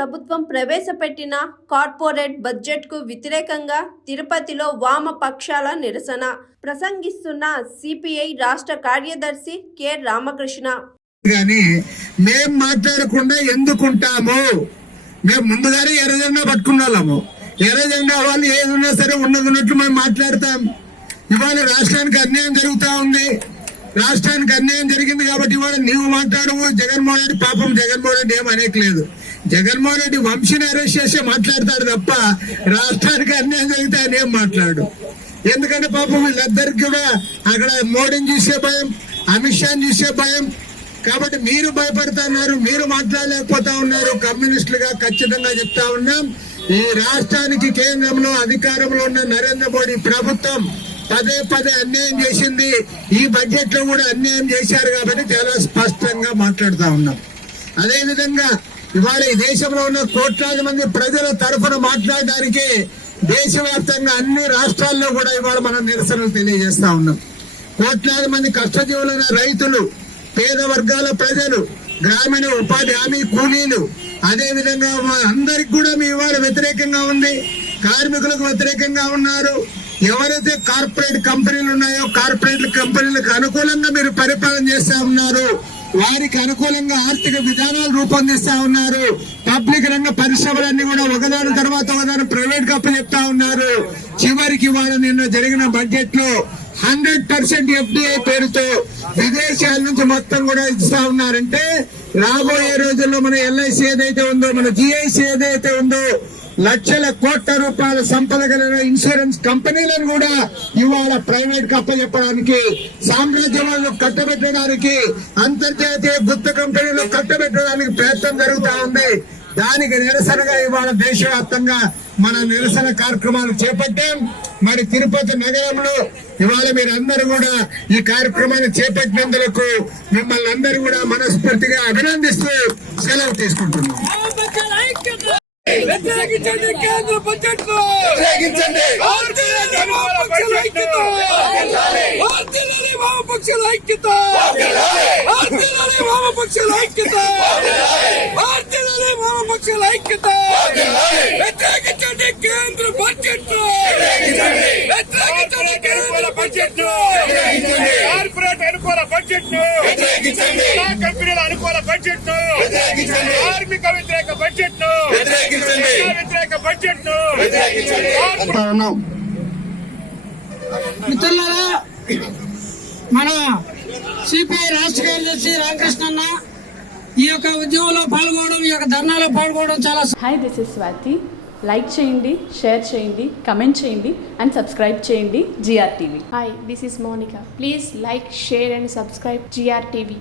ప్రభుత్వం ప్రవేశపెట్టిన కార్పొరేట్ బడ్జెట్కు వ్యతిరేకంగా తిరుపతిలో వామపక్షాల నిరసన. ప్రసంగిస్తున్న సిపిఐ రాష్ట్ర కార్యదర్శి కె రామకృష్ణ. గాని మేం మాట్లాడకుండా ఎందుకుంటాము? మేము ముందుగానే ఎర్రజెండా పట్టుకున్న వాళ్ళము. ఎర్రజెండా వాళ్ళు ఏదున్నా సరే ఉన్నట్టు మేము మాట్లాడతాం. ఇవాళ రాష్ట్రానికి అన్యాయం జరుగుతా ఉంది. రాష్ట్రానికి అన్యాయం జరిగింది కాబట్టి ఇవాళ నీవు మాట్లాడవు. జగన్మోహన్ రెడ్డి పాపం జగన్మోహన్ రెడ్డి ఏం అనేకలేదు. జగన్మోహన్ రెడ్డి వంశీని అరెస్ట్ చేసి మాట్లాడతాడు తప్ప రాష్ట్రానికి అన్యాయం జరిగితే ఆయన ఏం మాట్లాడు. ఎందుకంటే పాపం వీళ్ళిద్దరికి కూడా అక్కడ మోడీని చూసే భయం, అమిత్ షాని చూసే భయం. కాబట్టి మీరు భయపడుతున్నారు, మీరు మాట్లాడలేకపోతా ఉన్నారు. కమ్యూనిస్టులుగా ఖచ్చితంగా చెప్తా ఉన్నాం, ఈ రాష్ట్రానికి కేంద్రంలో అధికారంలో ఉన్న నరేంద్ర మోడీ ప్రభుత్వం పదే పదే అన్యాయం చేసింది. ఈ బడ్జెట్ లో కూడా అన్యాయం చేశారు కాబట్టి చాలా స్పష్టంగా మాట్లాడుతా ఉన్నాం. అదేవిధంగా ఇవాళ ఈ దేశంలో ఉన్న కోట్లాది మంది ప్రజల తరఫున మాట్లాడడానికి దేశవ్యాప్తంగా అన్ని రాష్ట్రాల్లో కూడా ఇవాళ మనం నిరసనలు తెలియజేస్తా ఉన్నాం. కోట్లాది మంది కష్టజీవులైన రైతులు, పేద వర్గాల ప్రజలు, గ్రామీణ ఉపాధి హామీ కూలీలు, అదేవిధంగా అందరికి కూడా మీ ఇవాళ వ్యతిరేకంగా ఉంది. కార్మికులకు వ్యతిరేకంగా ఉన్నారు. ఎవరైతే కార్పొరేట్ కంపెనీలు ఉన్నాయో కార్పొరేట్ కంపెనీలకు అనుకూలంగా మీరు పరిపాలన చేస్తా ఉన్నారు. వారికి అనుకూలంగా ఆర్థిక విధానాలు రూపొందిస్తా ఉన్నారు. పబ్లిక్ రంగ పరిశ్రమలన్నీ కూడా ఒకదాని తర్వాత ఒకదాని ప్రైవేట్ గా చెప్తా ఉన్నారు. చివరికి వాళ్ళ నిన్న జరిగిన బడ్జెట్ లో 100% FDI పేరుతో విదేశాల నుంచి మొత్తం కూడా ఇస్తా ఉన్నారంటే రాబోయే రోజుల్లో మన LIC ఏదైతే ఉందో, మన GIC ఏదైతే ఉందో, లక్షల కోట్ల రూపాయల సంపద కలిగిన ఇన్సూరెన్స్ కంపెనీలను కూడా ఇవాళ ప్రైవేట్ కి అప్పచెప్పడానికి, సామ్రాజ్యాలను కట్టబెట్టడానికి, అంతర్జాతీయ గుత్త కంపెనీలు కట్టబెట్టడానికి ప్రయత్నం జరుగుతా ఉంది. దానికి నిరసనగా ఇవాళ దేశవ్యాప్తంగా మన నిరసన కార్యక్రమాలు చేపట్టాం. మరి తిరుపతి నగరంలో ఇవాళ మీరందరూ కూడా ఈ కార్యక్రమాన్ని చేపట్టినందుకు మిమ్మల్ని అందరూ కూడా మనస్ఫూర్తిగా అభినందిస్తూ సెలవు తీసుకుంటున్నాం. వ్యతిరేకించండి కేంద్ర బడ్జెట్ ను, వ్యతిరేకించండి వామపక్షాల ఐక్యత, వామపక్షాల ఐక్యత, వామపక్షాల ఐక్యత, వామపక్షాల ఐక్యత. వ్యతిరేకించండి కేంద్ర బడ్జెట్ ను, వ్యతిరేకించండి కేంద్ర బడ్జెట్ ను, కార్పొరేట్ అనుకూల బడ్జెట్ ను, కంపెనీల అనుకూల బడ్జెట్ ను, కార్మిక వ్యతిరేక బడ్జెట్ ను, వ్యతిరేక బడ్జెట్ ను. మిత్రులారా, మన సిపిఐ రాష్ట్ర కార్యదర్శి రామకృష్ణ అన్న ఈ యొక్క ఉద్యమంలో పాల్గొనడం, ఈ యొక్క ధర్నాలో పాల్గొనడం చాలా. Hi, this is Swathi. Like చేయండి, షేర్ చేయండి, కమెంట్ చేయండి అండ్ సబ్స్క్రైబ్ చేయండి GR TV. Hi, this is Monica. Please like, share and subscribe GR TV.